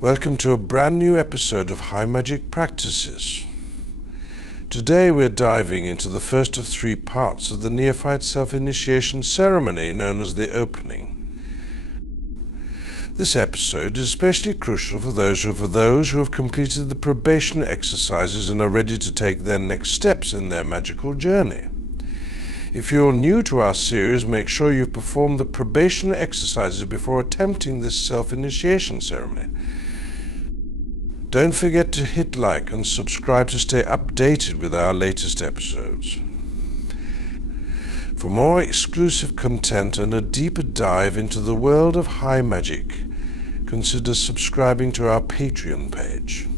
Welcome to a brand new episode of Magick Practices. Today we're diving into the first of three parts of the Neophyte self-initiation ceremony known as the opening. This episode is especially crucial for those who have completed the probation exercises and are ready to take their next steps in their magical journey. If you're new to our series, make sure you've performed the probation exercises before attempting this self-initiation ceremony. Don't forget to hit like and subscribe to stay updated with our latest episodes. For more exclusive content and a deeper dive into the world of high magic, consider subscribing to our Patreon page.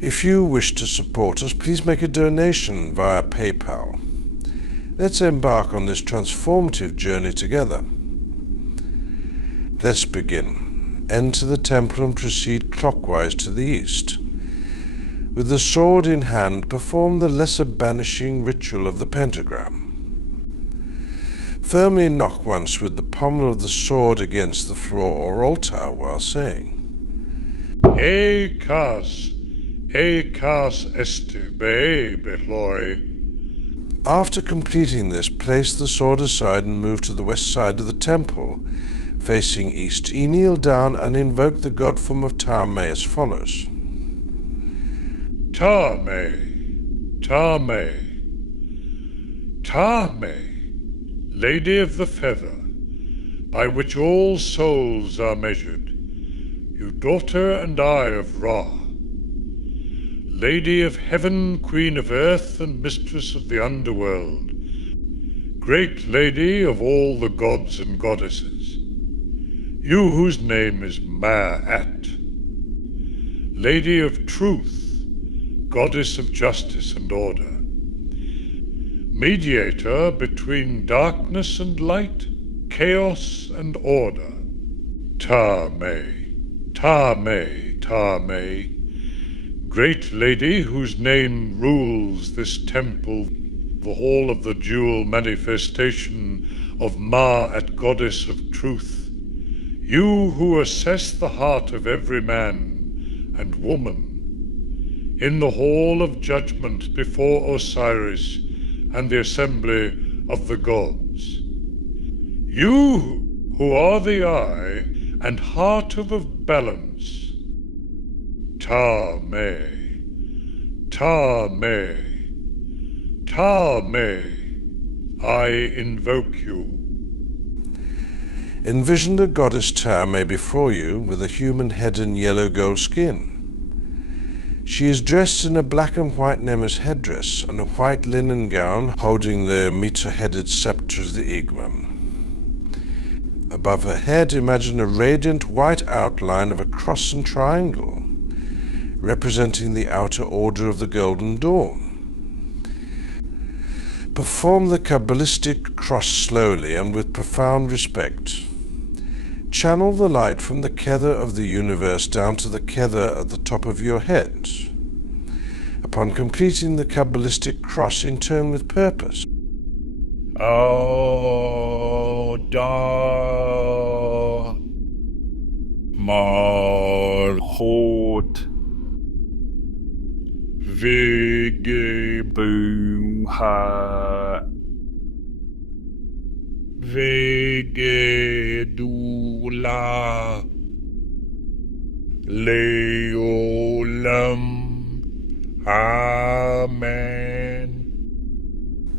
If you wish to support us, please make a donation via PayPal. Let's embark on this transformative journey together. Let's begin. Enter the temple and proceed clockwise to the east. With the sword in hand, perform the lesser banishing ritual of the pentagram. Firmly knock once with the pommel of the sword against the floor or altar while saying, Ekas este be beloi. After completing this, place the sword aside and move to the west side of the temple, facing east. Kneel down and invoke the godform of Thmei as follows. Tahmay, Tahmay, Tahmay, Lady of the Feather, by which all souls are measured, you daughter and eye of Ra, Lady of Heaven, Queen of Earth, and Mistress of the Underworld, great Lady of all the gods and goddesses, you whose name is Ma'at, Lady of Truth, Goddess of Justice and Order, mediator between darkness and light, chaos and order, Tahmay, Tahmay, Tahmay, great Lady whose name rules this temple, the hall of the dual manifestation of Ma'at, Goddess of Truth, you who assess the heart of every man and woman, in the hall of judgment before Osiris and the assembly of the gods. You who are the eye and heart of balance, Tahmay, Tahmay, Tahmay, I invoke you. Envision the goddess Thmei before you with a human head and yellow gold skin. She is dressed in a black and white Nemes headdress and a white linen gown holding the mitre-headed sceptre of the Igman. Above her head, imagine a radiant white outline of a cross and triangle, representing the outer order of the Golden Dawn. Perform the Kabbalistic cross slowly and with profound respect. Channel the light from the kether of the universe down to the kether at the top of your head. Upon completing the Kabbalistic cross, intone with purpose. O da Malchut Vegebuha Vegedula Leolam. Amen.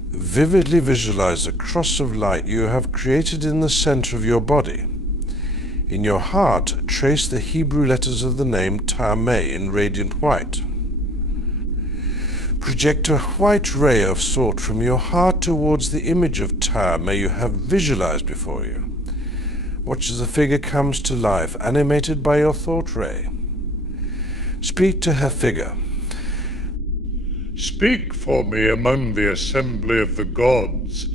Vividly visualize the cross of light you have created in the center of your body. In your heart, trace the Hebrew letters of the name Tahmay in radiant white. Project a white ray of thought from your heart towards the image of Thmei you have visualized before you. Watch as the figure comes to life, animated by your thought ray. Speak to her figure. Speak for me among the assembly of the gods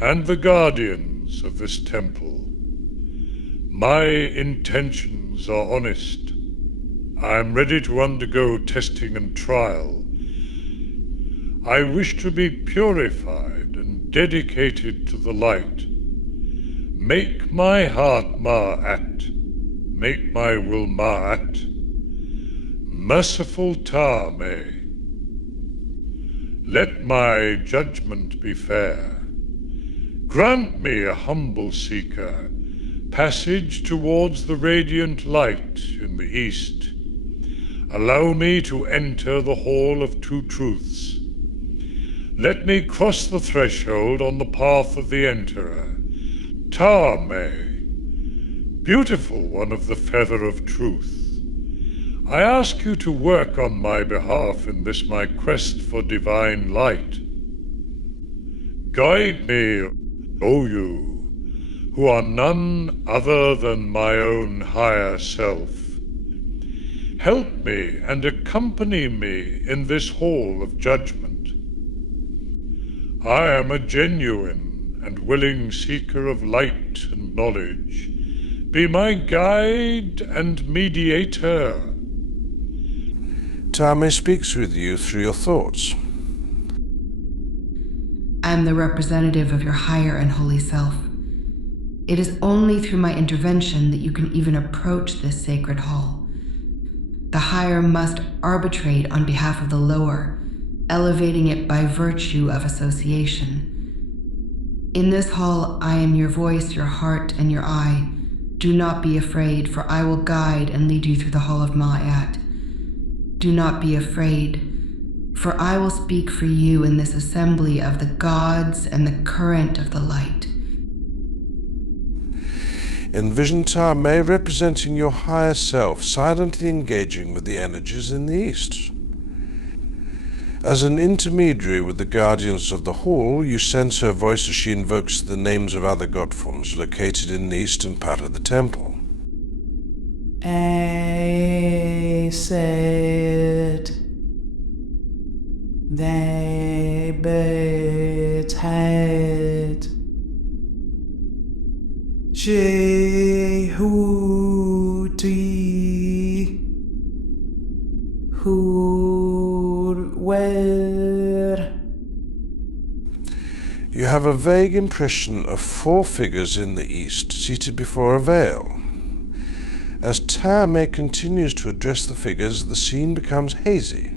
and the guardians of this temple. My intentions are honest. I am ready to undergo testing and trial. I wish to be purified and dedicated to the light. Make my heart Ma'at, make my will ma'at. Merciful Thmei, let my judgment be fair. Grant me, a humble seeker, passage towards the radiant light in the east. Allow me to enter the hall of two truths. Let me cross the threshold on the path of the enterer. Tahmay, beautiful one of the feather of truth, I ask you to work on my behalf in this my quest for divine light. Guide me, O you, who are none other than my own higher self. Help me and accompany me in this hall of judgment. I am a genuine and willing seeker of light and knowledge. Be my guide and mediator. Thmei speaks with you through your thoughts. I am the representative of your higher and holy self. It is only through my intervention that you can even approach this sacred hall. The higher must arbitrate on behalf of the lower, elevating it by virtue of association. In this hall, I am your voice, your heart, and your eye. Do not be afraid, for I will guide and lead you through the hall of Ma'at. Do not be afraid, for I will speak for you in this assembly of the gods and the current of the light. Envision Thmei representing your higher self, silently engaging with the energies in the east. As an intermediary with the guardians of the hall, you sense her voice as she invokes the names of other godforms located in the eastern part of the temple. Acid, they betet, Jehuti, Hurwer. You have a vague impression of 4 figures in the east, seated before a veil. As Thmei continues to address the figures, the scene becomes hazy.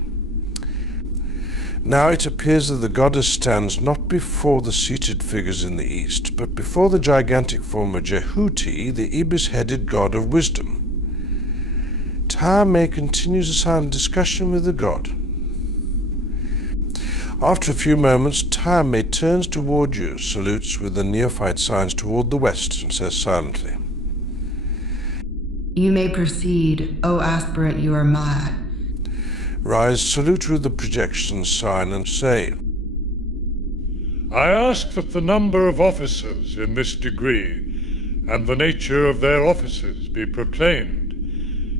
Now it appears that the goddess stands not before the seated figures in the east, but before the gigantic form of Jehuti, the ibis-headed god of wisdom. Thmei continues a silent discussion with the god. After a few moments, Thmei turns toward you, salutes with the Neophyte signs toward the west, and says silently, You may proceed, O aspirant you are Ma'at. Rise, salute with the projection sign, and say, I ask that the number of officers in this degree and the nature of their offices be proclaimed,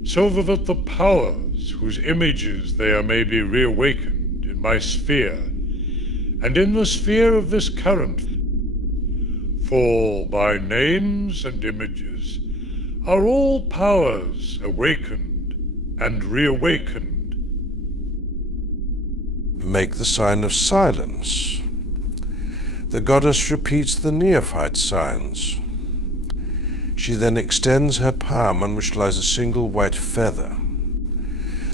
so that the powers whose images they are may be reawakened in my sphere, and in the sphere of this current. For by names and images are all powers awakened and reawakened. Make the sign of silence. The goddess repeats the Neophyte signs. She then extends her palm on which lies a single white feather.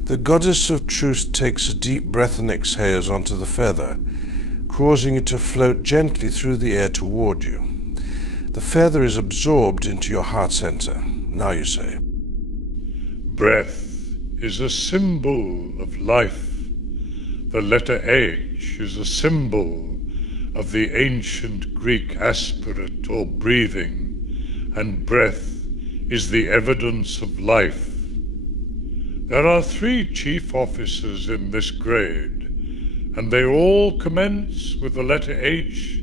The goddess of truth takes a deep breath and exhales onto the feather, causing it to float gently through the air toward you. The feather is absorbed into your heart center. Now you say, Breath is a symbol of life. The letter H is a symbol of the ancient Greek aspirate or breathing, and breath is the evidence of life. There are 3 chief officers in this grade, and they all commence with the letter H,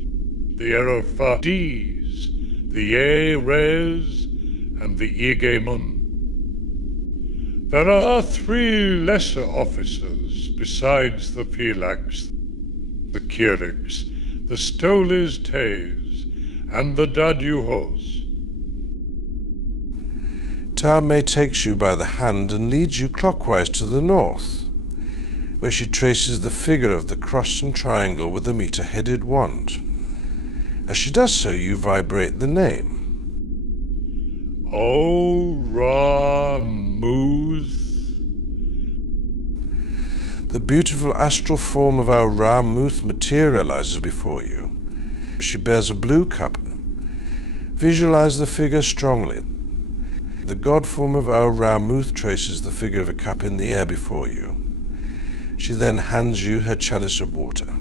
the Erophades, the Ye-Res, and the Igemun. There are 3 lesser officers besides the Philax, the Kyrix, the Stolistes, and the Dadyuhos. Tahmay takes you by the hand and leads you clockwise to the north, where she traces the figure of the cross and triangle with a meter-headed wand. As she does so, you vibrate the name. Auramoouth. The beautiful astral form of Auramoouth materializes before you. She bears a blue cup. Visualize the figure strongly. The god form of Auramoouth traces the figure of a cup in the air before you. She then hands you her chalice of water.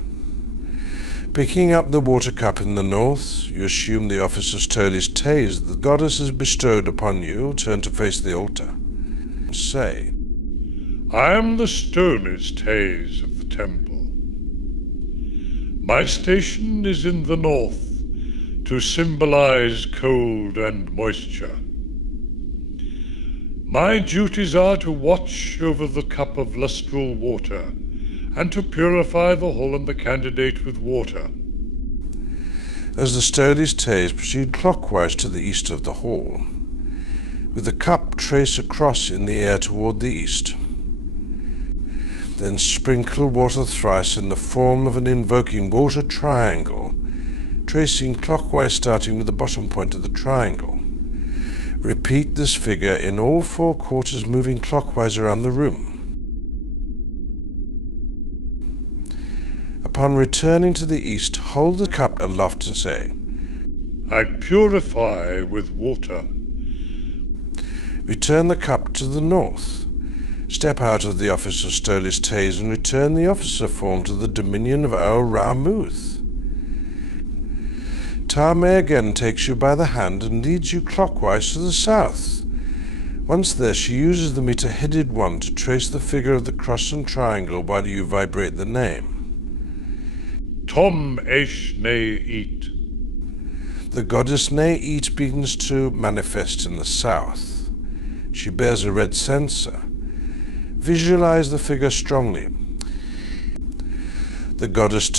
Picking up the water cup in the north, you assume the office of Stolistes the goddess has bestowed upon you. Turn to face the altar. Say, I am the Stolistes of the temple. My station is in the north, to symbolize cold and moisture. My duties are to watch over the cup of lustral water, and to purify the hull and the candidate with water. as the Stolistes proceed clockwise to the east of the hall, with the cup trace a cross in the air toward the east. Then sprinkle water thrice in the form of an invoking water triangle, tracing clockwise starting with the bottom point of the triangle. Repeat this figure in all four quarters, moving clockwise around the room. Upon returning to the east, hold the cup aloft and say, I purify with water. Return the cup to the north. Step out of the office of Stolistes and return the officer form to the dominion of Auramoouth. Thmê again takes you by the hand and leads you clockwise to the south. Once there, she uses the meter-headed one to trace the figure of the cross and triangle while you vibrate the name. Neith. The goddess Neith begins to manifest in the south. She bears a red censer. Visualize the figure strongly. The goddess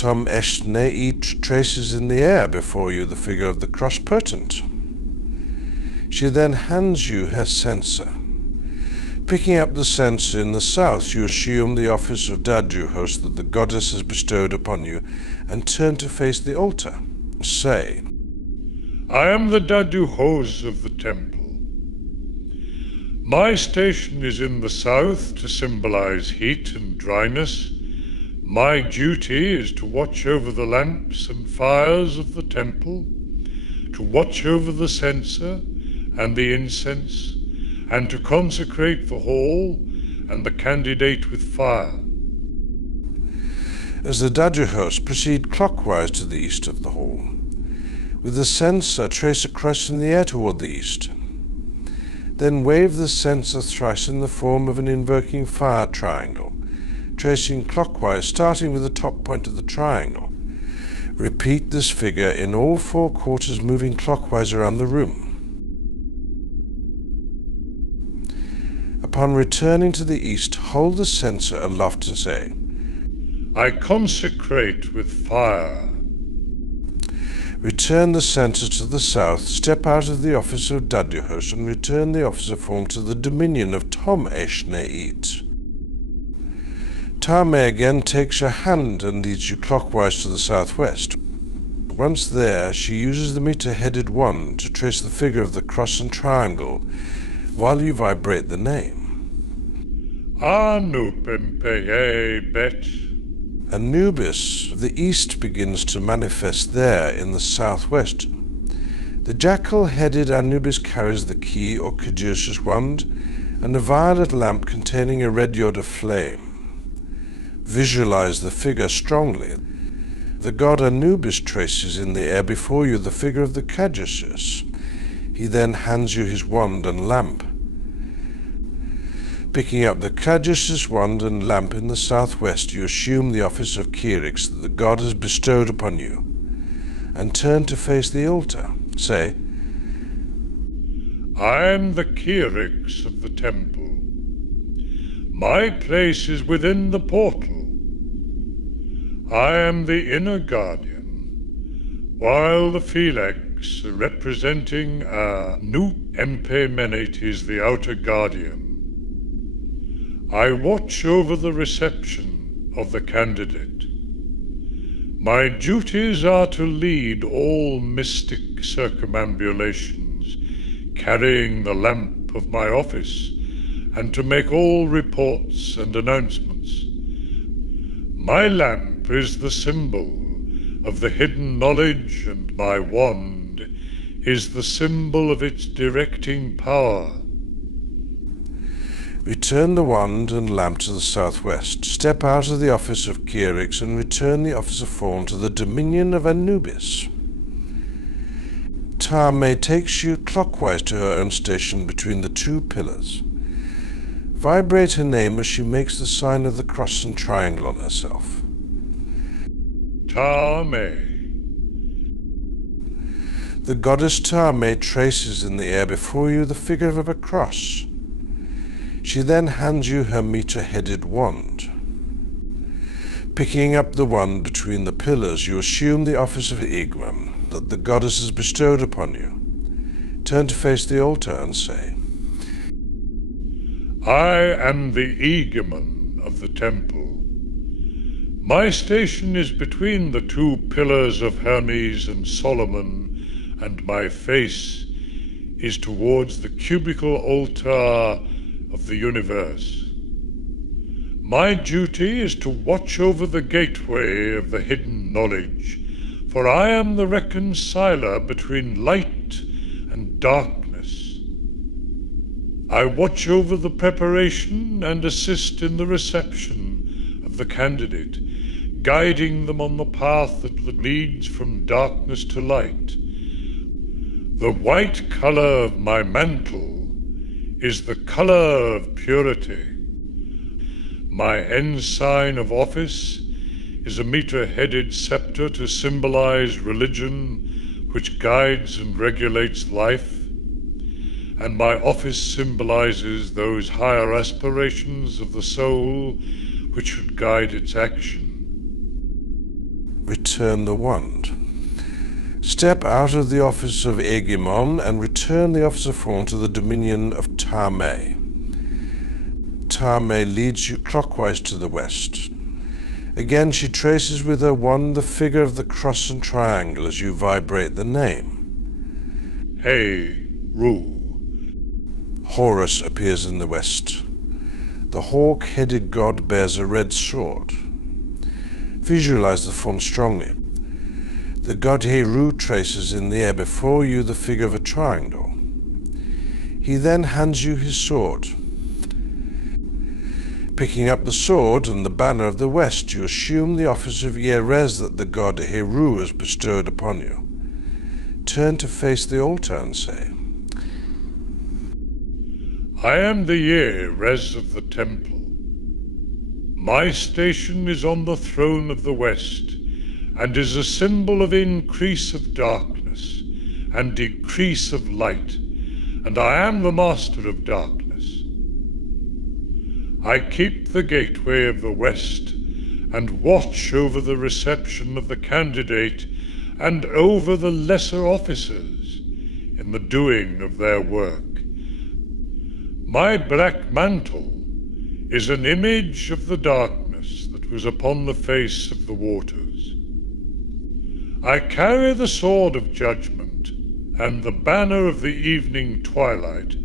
Neith traces in the air before you the figure of the cross pertinent. She then hands you her censer. Picking up the censer in the south, you assume the office of Dadjuhos that the goddess has bestowed upon you and turn to face the altar. Say, I am the Dadjuhos of the temple. My station is in the south to symbolize heat and dryness. My duty is to watch over the lamps and fires of the temple, to watch over the censer and the incense, and to consecrate the hall and the candidate with fire. as the Dadjuhos proceed clockwise to the east of the hall, with the censer trace a cross in the air toward the east. Then wave the censer thrice in the form of an invoking fire triangle, tracing clockwise starting with the top point of the triangle. Repeat this figure in all four quarters, moving clockwise around the room. Upon returning to the east, hold the censer aloft and say, I consecrate with fire. Return the censer to the south, step out of the office of Dadjuhos and return the officer form to the dominion of Neith. Tahmay again takes your hand and leads you clockwise to the southwest. Once there, she uses the meter-headed one to trace the figure of the cross and triangle while you vibrate the name. Anubis of the east begins to manifest there in the southwest. The jackal-headed Anubis carries the key or caduceus wand and a violet lamp containing a red yoda flame. Visualize the figure strongly. The god Anubis traces in the air before you the figure of the caduceus. He then hands you his wand and lamp. Picking up the caduceus wand and lamp in the southwest, you assume the office of Kyrix that the god has bestowed upon you, and turn to face the altar. Say, I am the Kyrix of the temple. My place is within the portal. I am the inner guardian, while the Felix, representing Neophyte, is the outer guardian. I watch over the reception of the candidate. My duties are to lead all mystic circumambulations, carrying the lamp of my office, and to make all reports and announcements. My lamp is the symbol of the hidden knowledge, and my wand is the symbol of its directing power. Return the wand and lamp to the southwest. Step out of the office of Kyrix and return the office of form to the dominion of Anubis. Thmê takes you clockwise to her own station between the two pillars. Vibrate her name as she makes the sign of the cross and triangle on herself. Tahmay. The goddess Thmê traces in the air before you the figure of a cross. She then hands you her meter-headed wand. Picking up the wand between the pillars, you assume the office of Igman that the goddess has bestowed upon you. Turn to face the altar and say, I am the Igman of the temple. My station is between the two pillars of Hermes and Solomon, and my face is towards the cubical altar of the universe. My duty is to watch over the gateway of the hidden knowledge, for I am the reconciler between light and darkness. I watch over the preparation and assist in the reception of the candidate, guiding them on the path that leads from darkness to light. The white color of my mantle is the color of purity. My ensign of office is a meter-headed scepter to symbolize religion, which guides and regulates life, and my office symbolizes those higher aspirations of the soul which should guide its action. Return the wand. Step out of the office of Egimon and return the office of form to the dominion of Tahmay. Thmê leads you clockwise to the west. Again, she traces with her wand the figure of the cross and triangle as you vibrate the name. Hey, Ru. Horus appears in the west. The hawk-headed god bears a red sword. Visualize the form strongly. The god Heru traces in the air before you the figure of a triangle. He then hands you his sword. Picking up the sword and the banner of the west, you assume the office of Yerez that the god Heru has bestowed upon you. Turn to face the altar and say, I am the Yerez of the temple. My station is on the throne of the west, and is a symbol of increase of darkness and decrease of light, and I am the master of darkness. I keep the gateway of the west, and watch over the reception of the candidate, and over the lesser officers in the doing of their work. My black mantle is an image of the darkness that was upon the face of the waters. I carry the sword of judgment, and the banner of the evening twilight,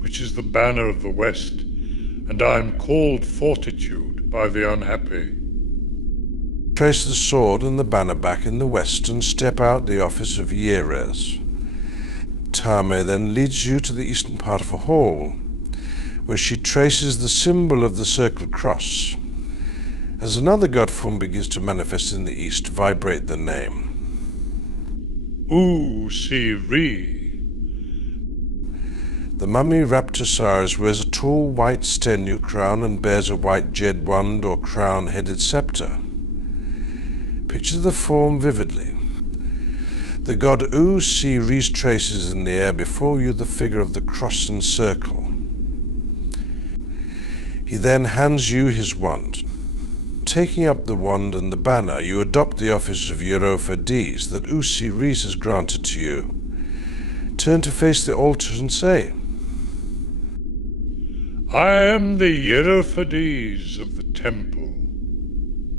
which is the banner of the west, and I am called Fortitude by the unhappy. Trace the sword and the banner back in the west and step out the office of Yerez. Thmê then leads you to the eastern part of a hall, where she traces the symbol of the circled cross. As another god form begins to manifest in the east, vibrate the name. Osiris. The mummy wrapped Osiris wears a tall white stenu crown and bears a white jed wand or crown-headed scepter. Picture the form vividly. The god Osiris traces in the air before you the figure of the cross and circle. He then hands you his wand. Taking up the wand and the banner, you adopt the office of Neophyte that Osiris has granted to you. Turn to face the altar and say, I am the Neophyte of the temple.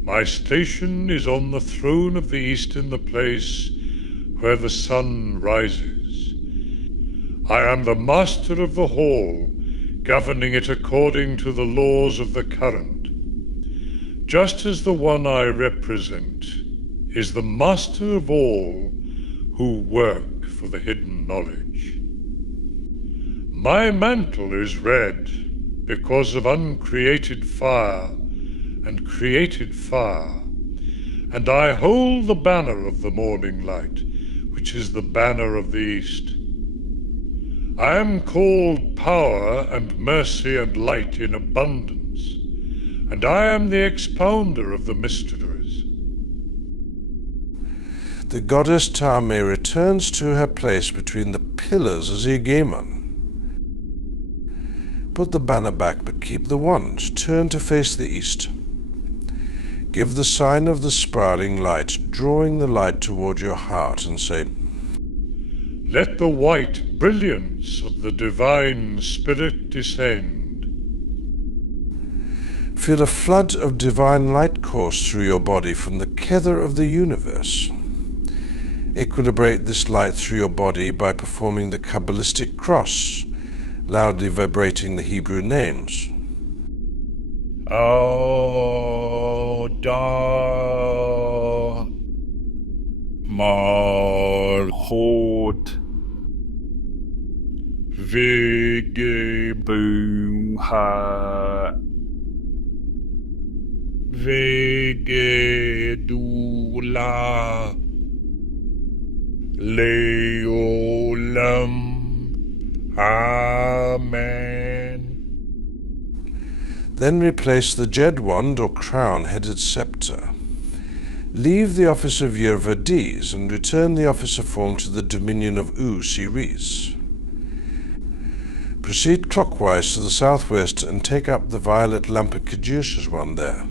My station is on the throne of the east in the place where the sun rises. I am the master of the hall, governing it according to the laws of the current. Just as the one I represent is the master of all who work for the hidden knowledge. My mantle is red because of uncreated fire and created fire, and I hold the banner of the morning light, which is the banner of the east. I am called power and mercy and light in abundance, and I am the expounder of the mysteries. The goddess Thmê returns to her place between the pillars as Egemon. Put the banner back, but keep the wand. Turn to face the east. Give the sign of the spiraling light, drawing the light toward your heart, and say, Let the white brilliance of the divine spirit descend. Feel a flood of divine light course through your body from the kether of the universe. Equilibrate this light through your body by performing the Kabbalistic cross, loudly vibrating the Hebrew names. Da Malchut Vegebuha Vegedula Leolam. Amen. Then replace the Jed wand or crown-headed scepter. Leave the office of Yervades and return the officer form to the dominion of Osiris. Proceed clockwise to the southwest and take up the violet lamp of Caduceus wand there.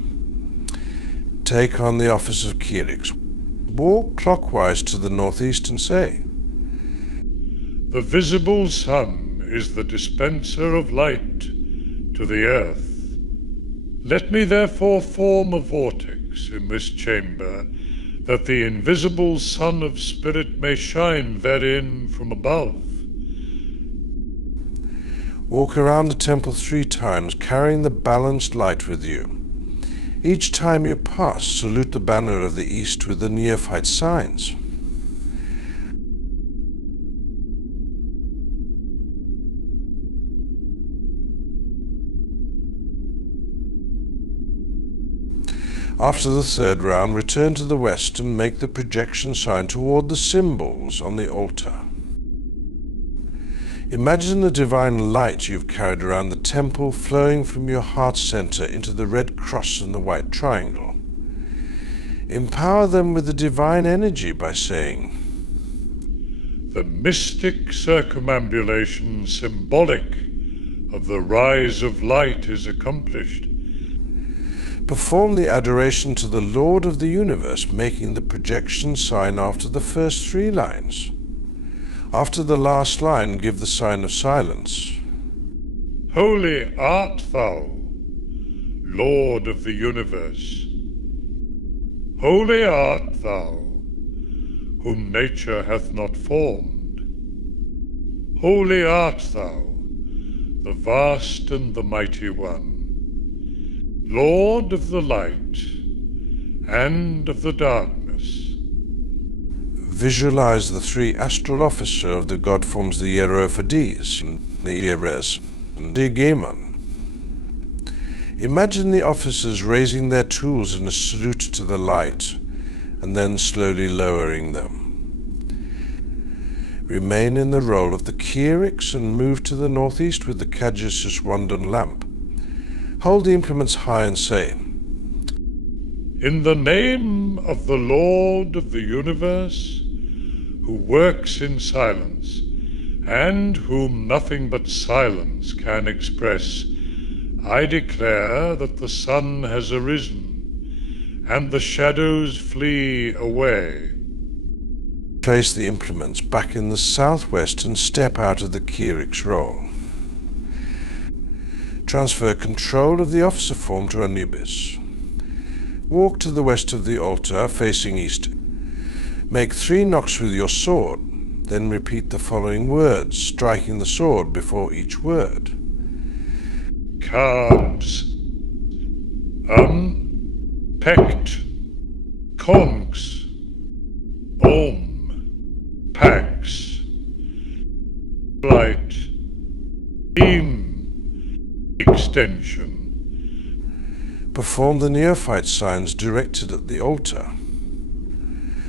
Take on the office of Kyrix. Walk clockwise to the northeast and say, The visible sun is the dispenser of light to the earth. Let me therefore form a vortex in this chamber, that the invisible sun of spirit may shine therein from above. Walk around the temple 3 times, carrying the balanced light with you. Each time you pass, salute the banner of the east with the Neophyte signs. After the 3rd round, return to the west and make the projection sign toward the symbols on the altar. Imagine the divine light you've carried around the temple flowing from your heart center into the red cross and the white triangle. Empower them with the divine energy by saying, The mystic circumambulation symbolic of the rise of light is accomplished. Perform the adoration to the Lord of the universe, making the projection sign after the first 3 lines. After the last line, give the sign of silence. Holy art thou, Lord of the universe. Holy art thou, whom nature hath not formed. Holy art thou, the vast and the mighty one, Lord of the light and of the darkness. Visualize the 3 astral officers of the godforms, the Hierophades, the Eres, and the Egemon. Imagine the officers raising their tools in a salute to the light, and then slowly lowering them. Remain in the role of the Kyrix and move to the northeast with the Caduceus wand and lamp. Hold the implements high and say, In the name of the Lord of the universe, who works in silence, and whom nothing but silence can express, I declare that the sun has arisen, and the shadows flee away. Place the implements back in the southwest and step out of the Kyrix role. Transfer control of the officer form to Anubis. Walk to the west of the altar, facing east. Make 3 knocks with your sword. Then repeat the following words, striking the sword before each word. Cards. Pect. Conks. Om. Pax. Flight. Team. Extension. Perform the neophyte signs directed at the altar.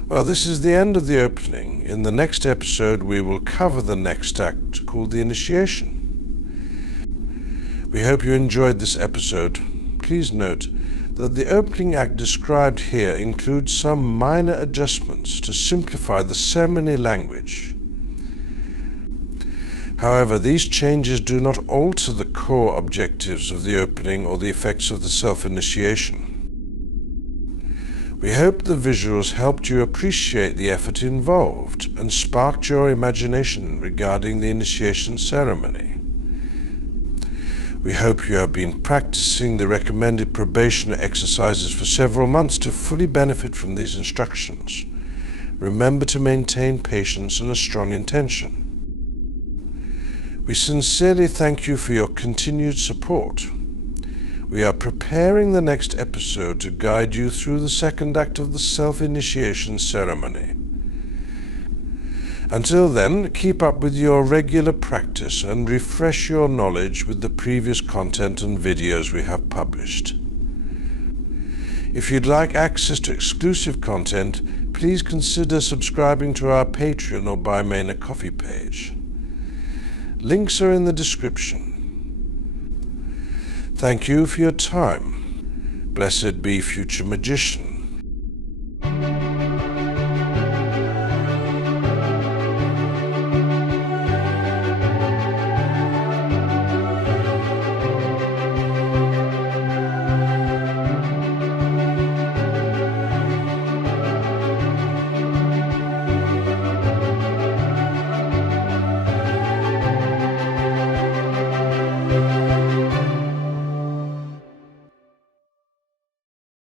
Well, this is the end of the opening. In the next episode, we will cover the next act, called the initiation. We hope you enjoyed this episode. Please note that the opening act described here includes some minor adjustments to simplify the ceremony language. However, these changes do not alter the core objectives of the opening or the effects of the self-initiation. We hope the visuals helped you appreciate the effort involved and sparked your imagination regarding the initiation ceremony. We hope you have been practicing the recommended probationer exercises for several months to fully benefit from these instructions. Remember to maintain patience and a strong intention. We sincerely thank you for your continued support. We are preparing the next episode to guide you through the second act of the self-initiation ceremony. Until then, keep up with your regular practice and refresh your knowledge with the previous content and videos we have published. If you'd like access to exclusive content, please consider subscribing to our Patreon or Buy Me a Coffee page. Links are in the description. Thank you for your time. Blessed be future magician.